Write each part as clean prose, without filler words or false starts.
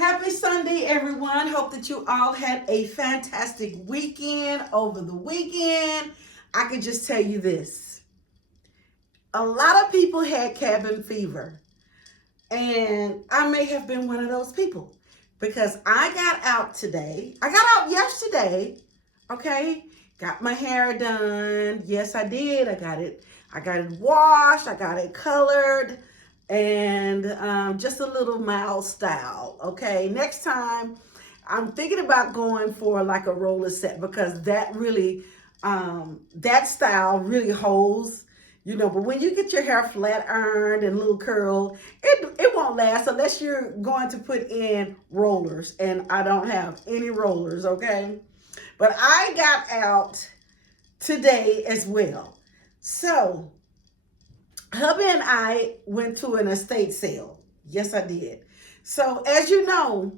Happy Sunday, everyone. Hope that you all had a fantastic weekend over the weekend. I can just tell you this. A lot of people had cabin fever, and I may have been one of those people because I got out today. I got out yesterday, okay? Got my hair done. Yes, I did. I got it washed. I got it colored and just a little mild style. Okay, next time I'm thinking about going for like a roller set because that style really holds, but when you get your hair flat ironed and a little curl, it won't last unless you're going to put in rollers, and I don't have any rollers. Okay, but I got out today as well. So hubby and I went to an estate sale. Yes, I did. So, as you know,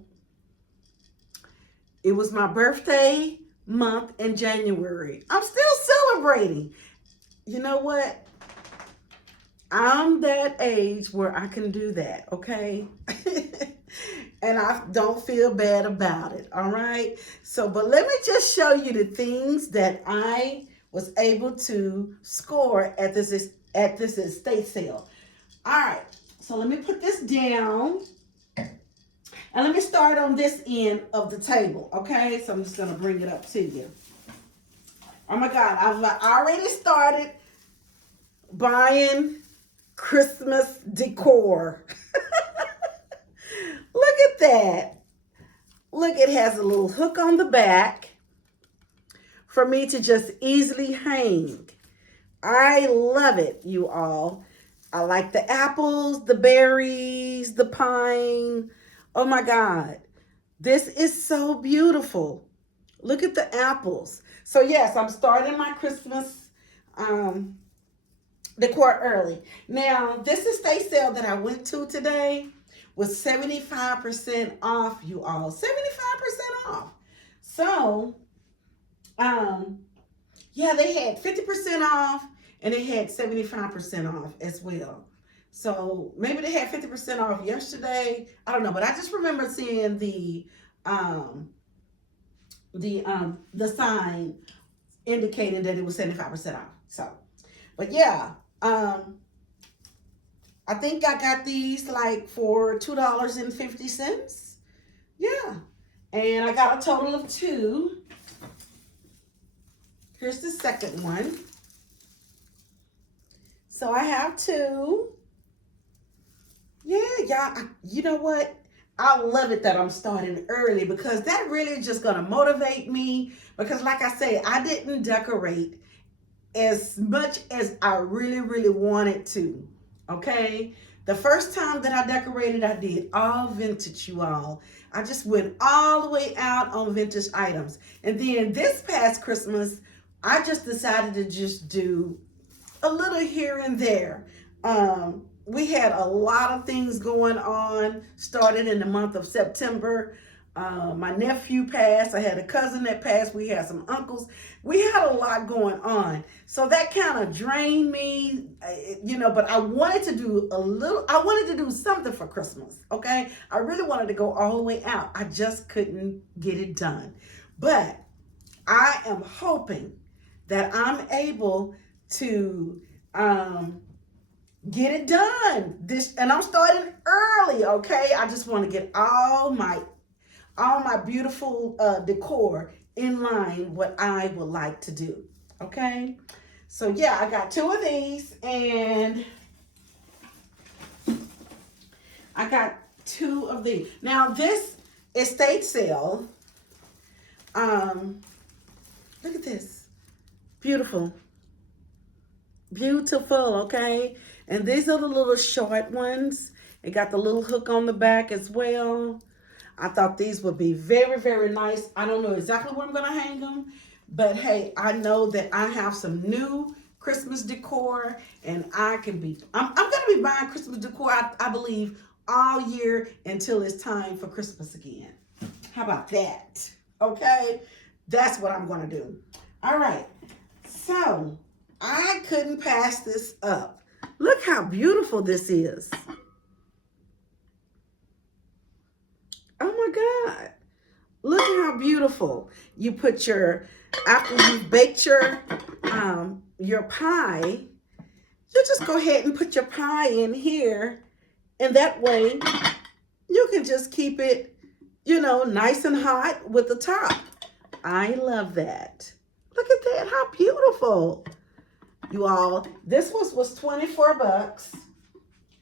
it was my birthday month in January. I'm still celebrating. You know what? I'm that age where I can do that, okay? And I don't feel bad about it, all right? So, but let me just show you the things that I was able to score at this estate sale. All right, so let me put this down. And let me start on this end of the table, okay? So I'm just gonna bring it up to you. Oh my God, I've already started buying Christmas decor. Look at that. Look, it has a little hook on the back for me to just easily hang. I love it, you all. I like the apples, the berries, the pine. Oh my God. This is so beautiful. Look at the apples. So yes, I'm starting my Christmas decor early. Now, this estate sale that I went to today was 75% off, you all. 75% off. So, yeah, they had 50% off and they had 75% off as well. So maybe they had 50% off yesterday. I don't know, but I just remember seeing the sign indicating that it was 75% off. So, but yeah, I think I got these like for $2.50. Yeah. And I got a total of two. Here's the second one. So I have two. Yeah, y'all, you know what? I love it that I'm starting early because that really is just going to motivate me. Because like I say, I didn't decorate as much as I really, really wanted to. Okay? The first time that I decorated, I did all vintage, you all. I just went all the way out on vintage items. And then this past Christmas, I just decided to just do a little here and there. We had a lot of things going on, started in the month of September. My nephew passed. I had a cousin that passed. We had some uncles. We had a lot going on. So that kind of drained me, but I wanted to do something for Christmas, okay? I really wanted to go all the way out. I just couldn't get it done. But I am hoping that I'm able to get it done and I'm starting early. Okay, I just want to get all my beautiful decor in line what I would like to do. Okay, so yeah, I got two of these and I got two of these. Now this estate sale, look at this, beautiful, okay? And these are the little short ones. It got the little hook on the back as well. I thought these would be very, very nice. I don't know exactly where I'm going to hang them, but hey, I know that I have some new Christmas decor, and I'm going to be buying Christmas decor, I believe, all year until it's time for Christmas again. How about that? Okay, that's what I'm going to do. All right, so I couldn't pass this up. Look how beautiful this is. Oh beautiful. You put after you've baked your pie, you just go ahead and put your pie in here. And that way you can just keep it, nice and hot with the top. I love that. Look at that, how beautiful. You all, this was 24 bucks.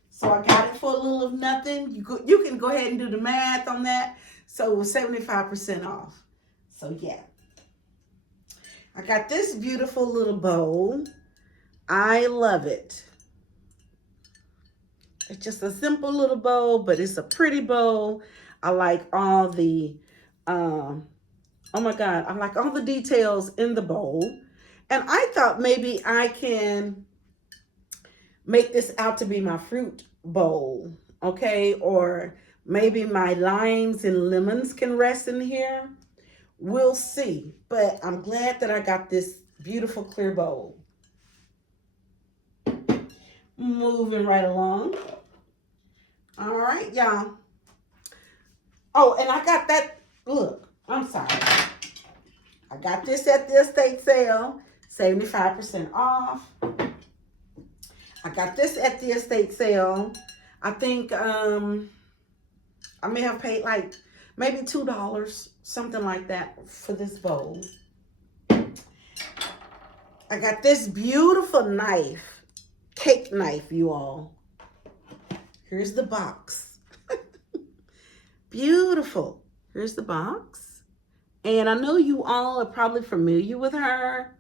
So I got it for a little of nothing. You can go ahead and do the math on that. So it was 75% off. So yeah. I got this beautiful little bowl. I love it. It's just a simple little bowl, but it's a pretty bowl. I like all the, oh my God, I like all the details in the bowl. And I thought maybe I can make this out to be my fruit bowl, okay? Or maybe my limes and lemons can rest in here. We'll see. But I'm glad that I got this beautiful clear bowl. Moving right along. All right, y'all. Oh, and I got that. Look, I'm sorry. I got this at the estate sale, 75% off. I got this at the estate sale. I think I may have paid like maybe $2, something like that for this bowl. I got this beautiful knife, cake knife, you all. Here's the box. Beautiful. Here's the box. And I know you all are probably familiar with her.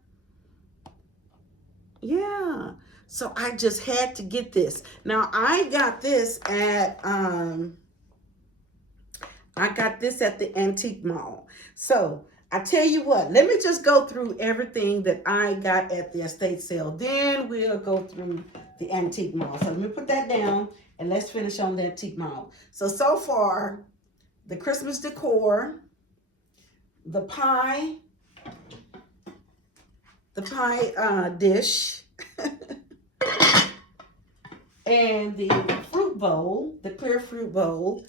Yeah. So I just had to get this. Now I got this at the antique mall. So I tell you what, let me just go through everything that I got at the estate sale. Then we'll go through the antique mall. So let me put that down and let's finish on the antique mall. So far, the Christmas decor, the pie dish, and the fruit bowl, the clear fruit bowl,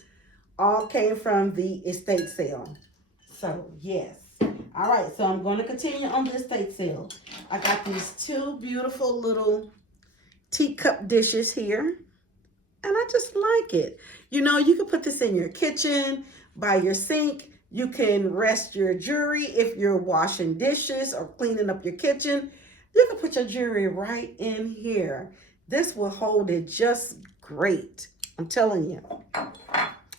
all came from the estate sale. So, yes. All right, so I'm going to continue on the estate sale. I got these two beautiful little teacup dishes here, and I just like it. You can put this in your kitchen, by your sink. You can rest your jewelry if you're washing dishes or cleaning up your kitchen. You can put your jewelry right in here. This will hold it just great. I'm telling you.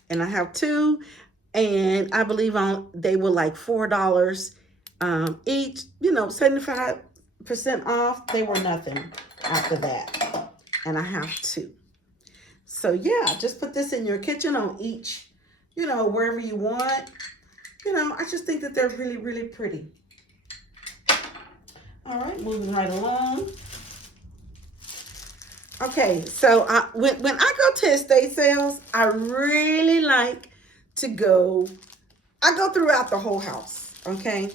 And I have two, and I believe they were like $4 each. 75% off. They were nothing after that. And I have two. So yeah, just put this in your kitchen on each, wherever you want. I just think that they're really, really pretty. All right, moving right along. Okay, so when I go to estate sales, I really like to go throughout the whole house, okay?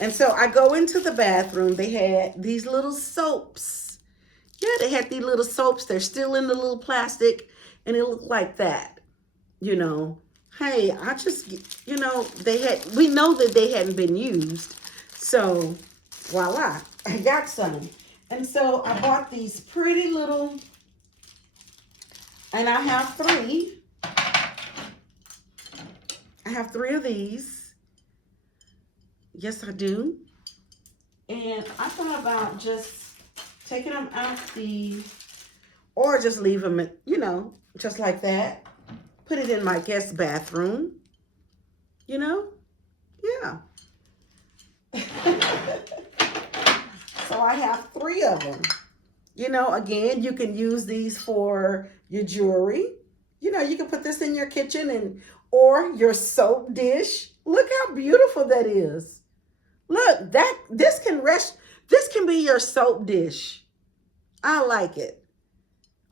And so I go into the bathroom. They had these little soaps. Yeah, they had these little soaps. They're still in the little plastic, and it looked like that, Hey, I just, we know that they hadn't been used. So, voila, I got some. And so I bought these pretty little, and I have three. I have three of these. Yes, I do. And I thought about just taking them out or just leave them, just like that. Put it in my guest bathroom, Yeah. So I have three of them. Again, you can use these for your jewelry. You can put this in your kitchen or your soap dish. Look how beautiful that is. Look, this can be your soap dish. I like it.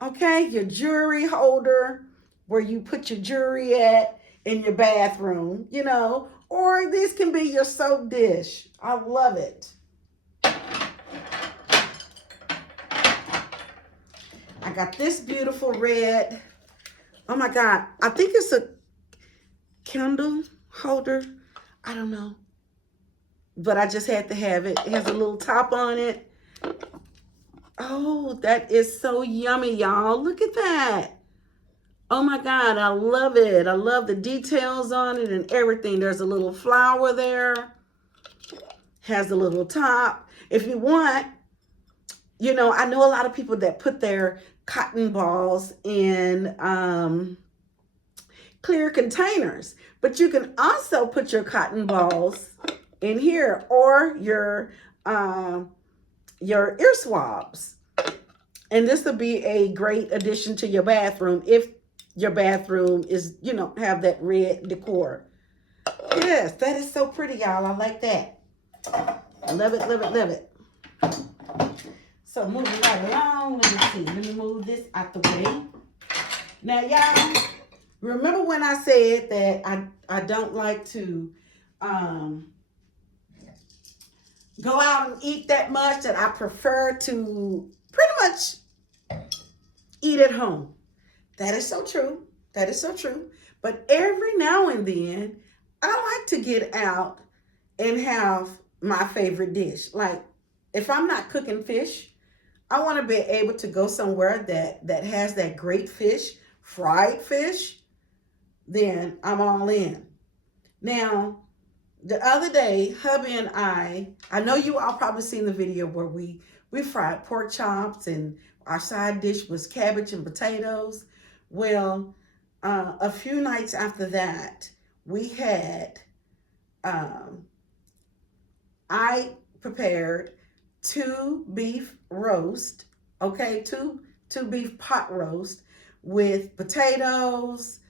Okay, your jewelry holder, where you put your jewelry at in your bathroom, or this can be your soap dish. I love it. I got this beautiful red. Oh my God, I think it's a candle holder. I don't know. But I just had to have it. It has a little top on it. Oh, that is so yummy, y'all. Look at that. Oh my God, I love it. I love the details on it and everything. There's a little flower there. Has a little top. If you want, you know, I know a lot of people that put their cotton balls in clear containers, but you can also put your cotton balls in here, or your ear swabs. And this will be a great addition to your bathroom if your bathroom is, you know, have that red decor. Yes, that is so pretty, y'all. I like that. I love it, love it, love it. So moving right along, let me see. Let me move this out the way. Now, y'all, remember when I said that I don't like to go out and eat that much, that I prefer to pretty much eat at home. That is so true. That is so true. But every now and then, I like to get out and have my favorite dish. Like, if I'm not cooking fish, I want to be able to go somewhere that has that great fish, fried fish, then I'm all in. Now, the other day, hubby and I know you all probably seen the video where we fried pork chops and our side dish was cabbage and potatoes. Well, a few nights after that, we had, I prepared 2 beef roast, okay, two beef pot roast with potatoes,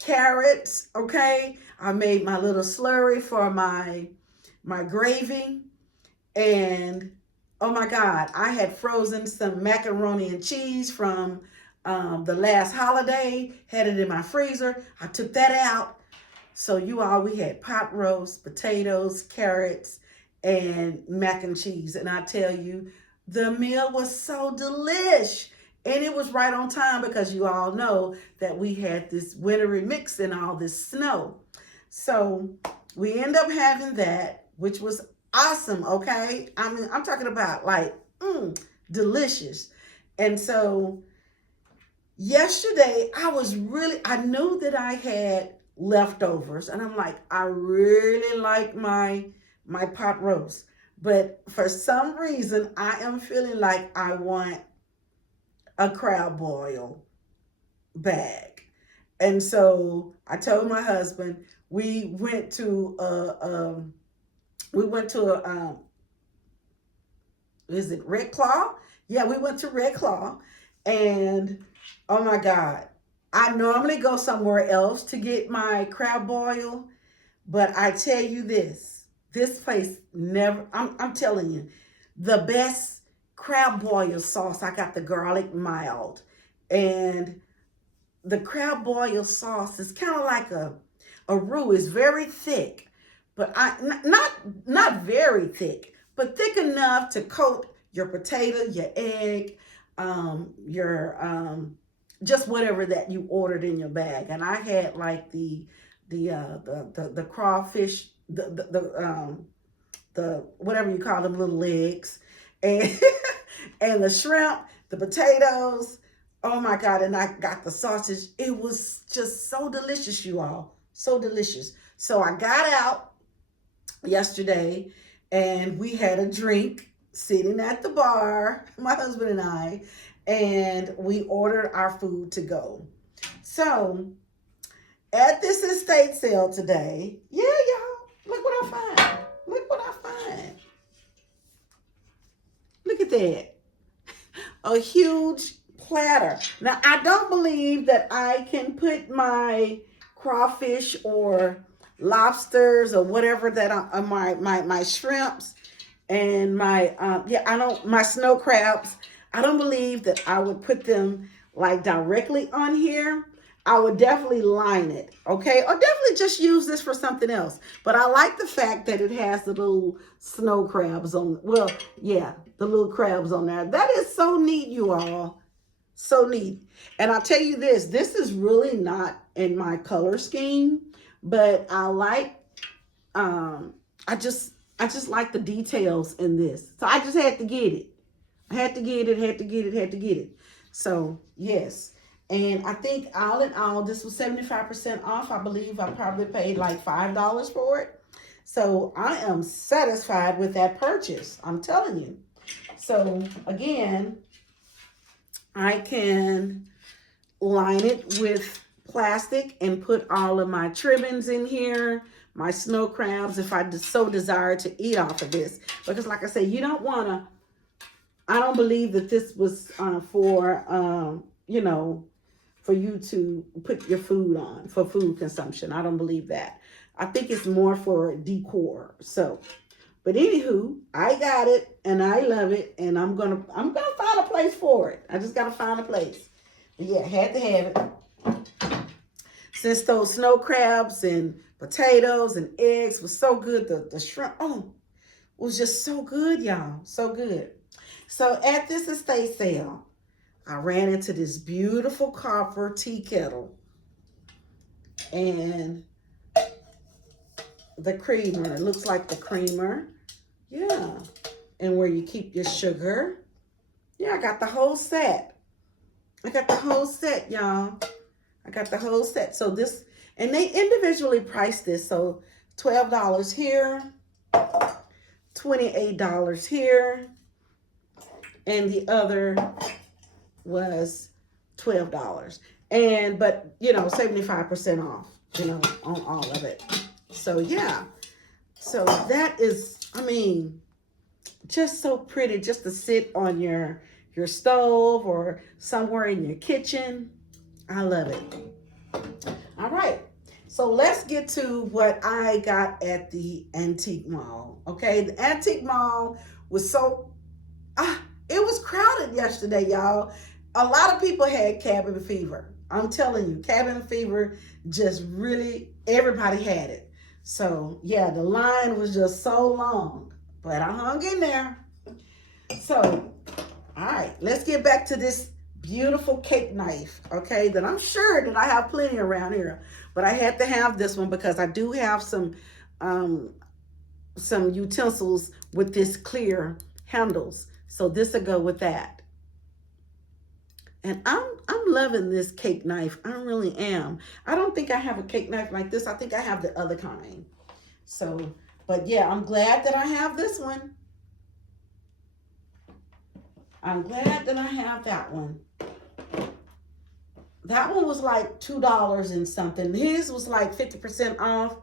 carrots, okay. I made my little slurry for my gravy, and oh my God, I had frozen some macaroni and cheese from the last holiday, had it in my freezer. I took that out. So you all, we had pot roast, potatoes, carrots, and mac and cheese. And I tell you, the meal was so delish. And it was right on time because you all know that we had this wintry mix and all this snow. So we end up having that, which was awesome, okay? I mean, I'm talking about like, delicious. And so yesterday, I knew that I had leftovers. And I'm like, I really like my pot roast. But for some reason, I am feeling like I want a crab boil bag. And so I told my husband, we went to is it Red Claw? Yeah, we went to Red Claw, and oh my God, I normally go somewhere else to get my crab boil, but I tell you this place never, I'm telling you, the best crab boil sauce, I got the garlic mild, and the crab boil sauce is kind of like a roux. It's very thick, but not very thick, but thick enough to coat your potato, your egg, your just whatever that you ordered in your bag. And I had like the crawfish, the whatever you call them, little legs, and and the shrimp, the potatoes. Oh my God, and I got the sausage. It was just so delicious, you all. So delicious. So I got out yesterday and we had a drink sitting at the bar, my husband and I, and we ordered our food to go. So at this estate sale today, yeah, y'all, look what I find. Look what I find. Look at that. A huge platter. Now, I don't believe that I can put my crawfish or lobsters or whatever that my shrimps and my snow crabs. I don't believe that I would put them like directly on here. I would definitely line it, okay? Or definitely just use this for something else. But I like the fact that it has the little snow crabs on, well, yeah, the little crabs on there. That is so neat, you all. So neat. And I'll tell you this is really not in my color scheme, but I just like the details in this. So I just had to get it. I had to get it, had to get it, had to get it. So yes. And I think all in all, this was 75% off. I believe I probably paid like $5 for it. So I am satisfied with that purchase. I'm telling you. So again, I can line it with plastic and put all of my trimmings in here, my snow crabs, if I so desire to eat off of this. Because like I said, you don't want to, I don't believe that this was for, for you to put your food on, for food consumption. I don't believe that. I think it's more for decor. So, but anywho, I got it and I love it, and I'm gonna find a place for it. I just gotta find a place. But yeah, had to have it. Since those snow crabs and potatoes and eggs was so good, the shrimp, was just so good, y'all. So good. So at this estate sale, I ran into this beautiful copper tea kettle and the creamer. It looks like the creamer. Yeah. And where you keep your sugar. Yeah, I got the whole set. I got the whole set, y'all. I got the whole set. So this, and they individually priced this. So $12 here, $28 here, and the other was $12. And, but, 75% off, on all of it. So, yeah. So that is, just so pretty just to sit on your stove or somewhere in your kitchen. I love it. All right. So let's get to what I got at the antique mall. Okay. The antique mall was so, it was crowded yesterday, y'all. A lot of people had cabin fever. I'm telling you, cabin fever just really, everybody had it. So yeah, the line was just so long, but I hung in there. So, all right, let's get back to this beautiful cake knife, okay, that I'm sure that I have plenty around here, but I had to have this one because I do have some utensils with this clear handles. So this will go with that. And I'm loving this cake knife. I really am. I don't think I have a cake knife like this. I think I have the other kind. So, but yeah, I'm glad that I have this one. I'm glad that I have that one. That one was like $2 and something. His was like 50% off.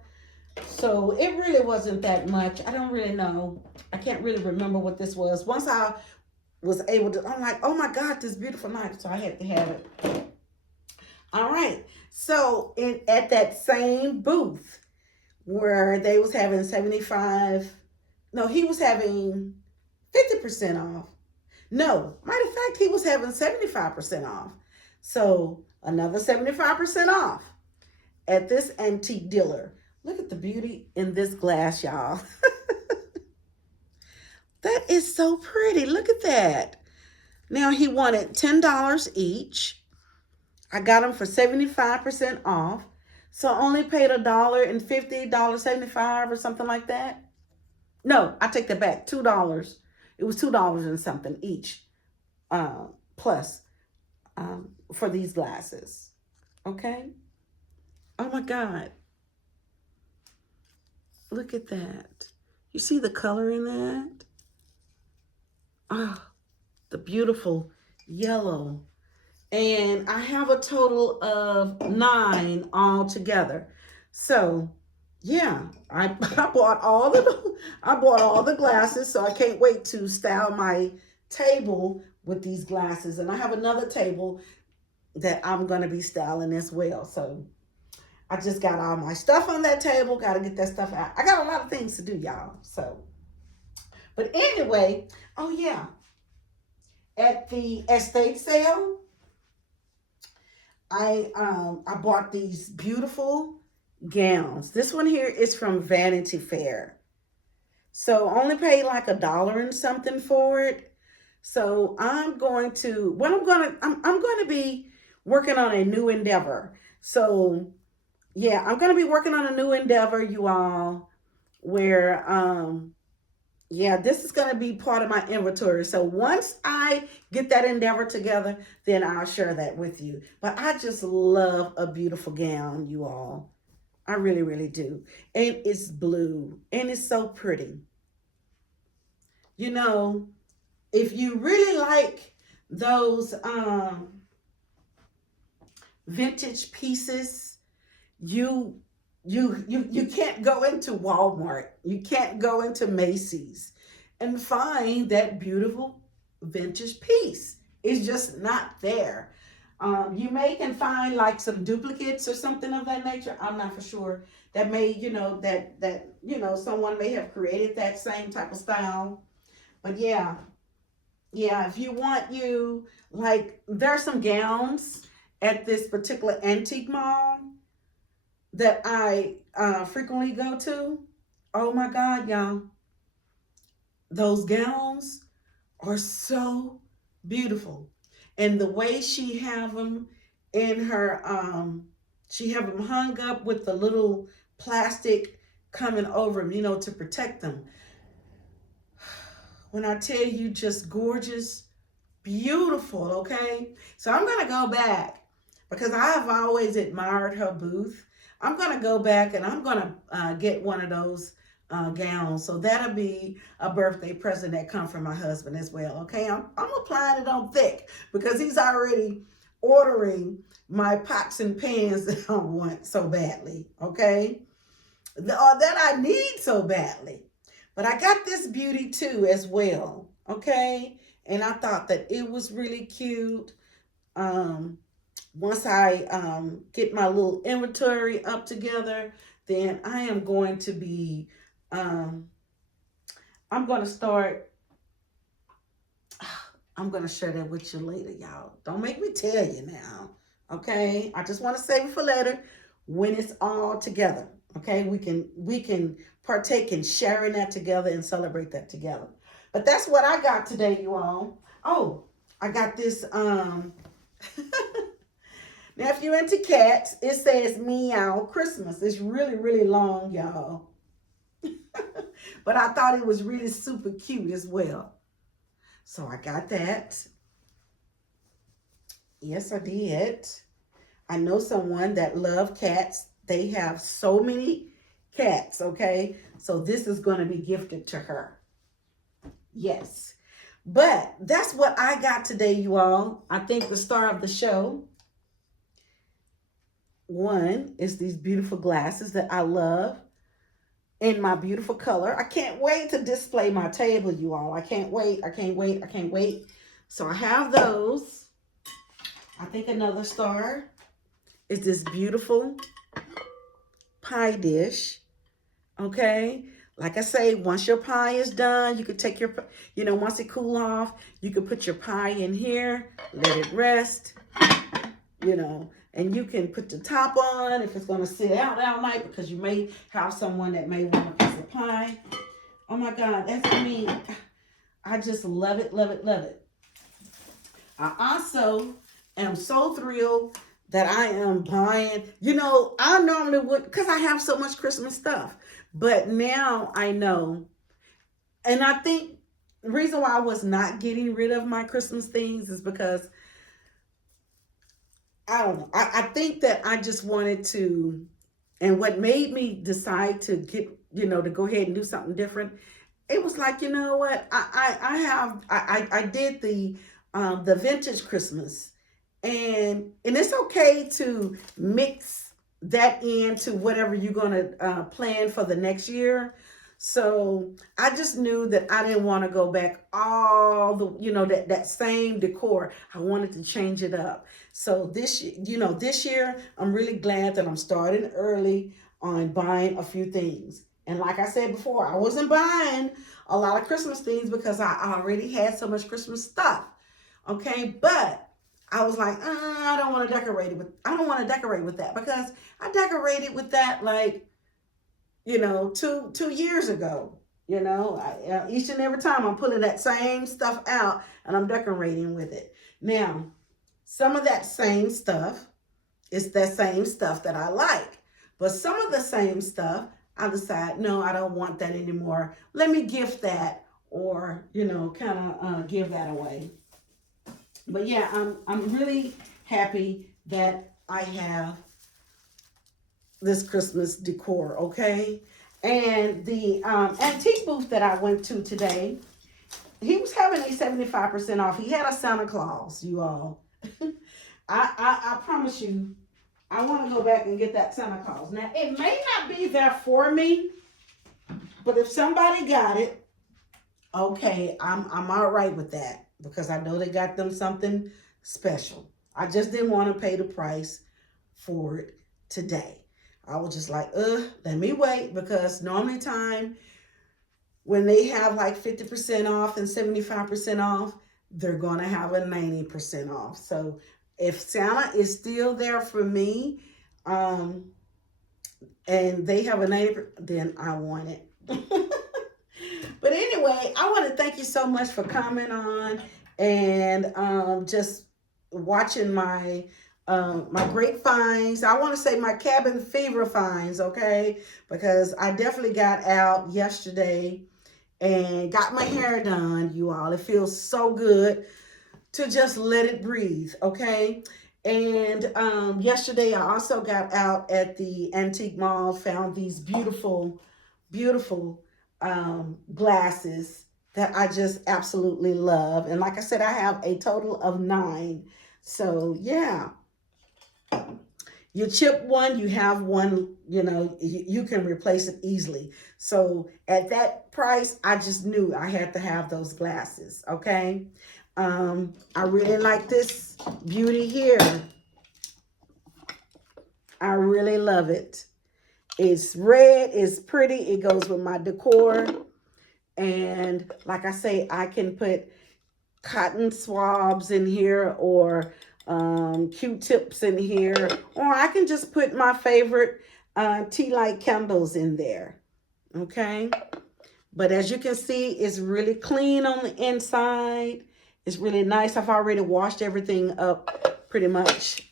So it really wasn't that much. I don't really know. I can't really remember what this was. Once I was able to, I'm like, oh my God, this beautiful knife. So I had to have it. All right. So at that same booth where they was having he was having 50% off. No, matter of fact, he was having 75% off. So another 75% off at this antique dealer. Look at the beauty in this glass, y'all. That is so pretty. Look at that. Now he wanted $10 each. I got them for 75% off. So I only paid $1.50, $1.75 or something like that. No, I take that back. $2. It was $2 and something each, plus for these glasses. Okay. Oh my God. Look at that. You see the color in that? Ah, the beautiful yellow. And I have a total of 9 all together. So yeah, I bought all the glasses. So I can't wait to style my table with these glasses. And I have another table that I'm going to be styling as well. So I just got all my stuff on that table. Got to get that stuff out. I got a lot of things to do, y'all. So, but anyway, oh yeah, at the estate sale, I bought these beautiful gowns. This one here is from Vanity Fair. So only paid like $1 and something for it. So I'm going to be working on a new endeavor. So yeah, I'm going to be working on a new endeavor, you all, where, yeah, this is going to be part of my inventory. So once I get that endeavor together, then I'll share that with you. But I just love a beautiful gown, you all. I really, really do. And it's blue and it's so pretty. You know, if you really like those vintage pieces, you you can't go into Walmart, you can't go into Macy's and find that beautiful vintage piece. It's just not there. You may can find like some duplicates or something of that nature. I'm not for sure. That may, someone may have created that same type of style. But yeah, yeah, if you want, you like, there are some gowns at this particular antique mall that I frequently go to. Oh my God, y'all. Those gowns are so beautiful. And the way she have them in her, she have them hung up with the little plastic coming over them, to protect them. When I tell you, just gorgeous, beautiful, okay? So I'm going to go back because I've always admired her booth. I'm going to go back and I'm going to get one of those gowns. So that'll be a birthday present that come from my husband as well, okay? I'm applying it on thick because he's already ordering my pots and pans that I want so badly, okay? Or that I need so badly. But I got this beauty too as well, okay? And I thought that it was really cute. Um, Once I get my little inventory up together, then I am going to be, I'm going to start, I'm going to share that with you later, y'all. Don't make me tell you now, okay? I just want to save it for later when it's all together, okay? We can partake in sharing that together and celebrate that together. But that's what I got today, you all. Oh, I got this now, if you're into cats, it says Meow Christmas. It's really, really long, y'all. But I thought it was really super cute as well. So I got that. Yes, I did. I know someone that love cats. They have so many cats, okay? So this is going to be gifted to her. Yes. But that's what I got today, you all. I think the star of the show, one, is these beautiful glasses that I love in my beautiful color. I can't wait to display my table, you all. I can't wait. I can't wait. I can't wait. So I have those. I think another star is this beautiful pie dish. Okay. Like I say, once your pie is done, you could take your, once it cool off, you could put your pie in here, let it rest, and you can put the top on if it's going to sit out all night because you may have someone that may want a piece of pie. Oh my God, that's me. I just love it, love it, love it. I also am so thrilled that I am buying, I normally would, because I have so much Christmas stuff. But now I know, and I think the reason why I was not getting rid of my Christmas things is because I don't know. I think that I just wanted to, and what made me decide to get, to go ahead and do something different, it was like, you know what? I did the vintage Christmas, and it's okay to mix that into whatever you're gonna plan for the next year. So I just knew that I didn't want to go back all the, that same decor. I wanted to change it up. So this year, I'm really glad that I'm starting early on buying a few things. And like I said before, I wasn't buying a lot of Christmas things because I already had so much Christmas stuff. Okay, but I was like, I don't want to decorate it with. I don't want to decorate with that because I decorated with that like, 2 years ago. Each and every time I'm pulling that same stuff out and I'm decorating with it. Now, some of that same stuff is that same stuff that I like. But some of the same stuff, I decide, no, I don't want that anymore. Let me gift that, or, you know, kind of give that away. But yeah, I'm really happy that I have this Christmas decor, okay? And the antique booth that I went to today, he was having a 75% off. He had a Santa Claus, you all. I promise you, I want to go back and get that Santa Claus. Now, it may not be there for me, but if somebody got it, okay, I'm all right with that, because I know they got them something special. I just didn't want to pay the price for it today. I was just like, let me wait, because normally time when they have like 50% off and 75% off, they're going to have a 90% off. So if Santa is still there for me, and they have a 90%, then I want it. But anyway, I want to thank you so much for coming on and just watching my great finds. I want to say my cabin fever finds, okay? Because I definitely got out yesterday and got my hair done, you all. It feels so good to just let it breathe, okay? And yesterday I also got out at the antique mall, found these beautiful, beautiful glasses that I just absolutely love. And like I said, I have a total of 9. So yeah, you chip one, you have one, you know, you can replace it easily. So at that price, I just knew I had to have those glasses, okay? I really like this beauty here. I really love it. It's red, it's pretty, it goes with my decor. And like I say, I can put cotton swabs in here, or Q-tips in here, or I can just put my favorite tea light candles in there, okay? But as you can see, it's really clean on the inside. It's really nice. I've already washed everything up pretty much.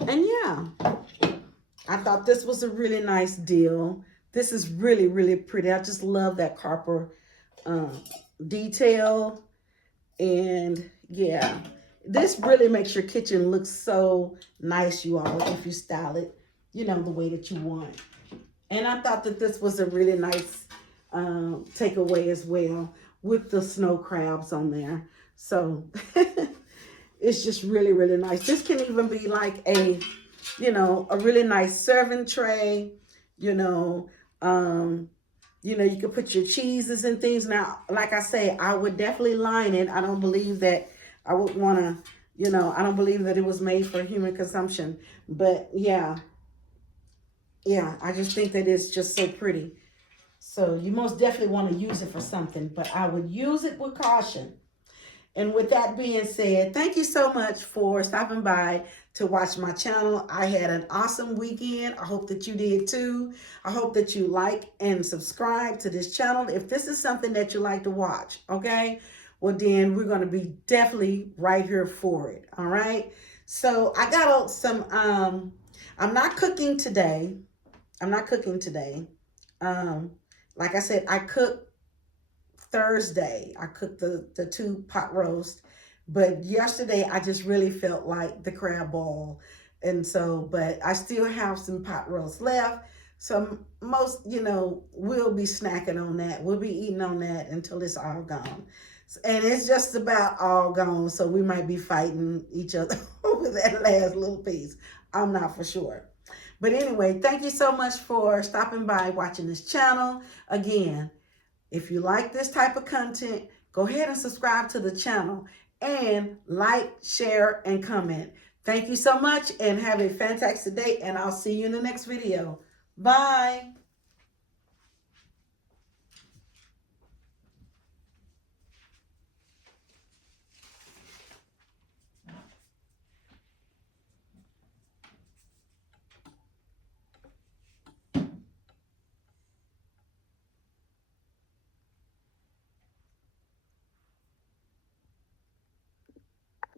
And yeah, I thought this was a really nice deal. This is really, really pretty. I just love that copper detail. And yeah, this really makes your kitchen look so nice, you all, if you style it, you know, the way that you want. And I thought that this was a really nice takeaway as well, with the snow crabs on there. So it's just really, really nice. This can even be like a, you know, a really nice serving tray, you know. You can put your cheeses and things. Now, like I say, I would definitely line it. I don't believe that I would want to, you know, I don't believe that it was made for human consumption. But yeah, I just think that it's just so pretty. So you most definitely want to use it for something, but I would use it with caution. And with that being said, thank you so much for stopping by to watch my channel. I had an awesome weekend. I hope that you did too. I hope that you like and subscribe to this channel if this is something that you like to watch, okay? Well, then we're going to be definitely right here for it, all right? So I got some, I'm not cooking today. Like I said, I cooked Thursday. I cooked the 2 pot roast, but yesterday I just really felt like the crab ball. And so, but I still have some pot roast left. So most, we'll be snacking on that. We'll be eating on that until it's all gone. And it's just about all gone. So we might be fighting each other over that last little piece. I'm not for sure. But anyway, thank you so much for stopping by, watching this channel. Again, if you like this type of content, go ahead and subscribe to the channel and like, share, and comment. Thank you so much and have a fantastic day, and I'll see you in the next video. Bye.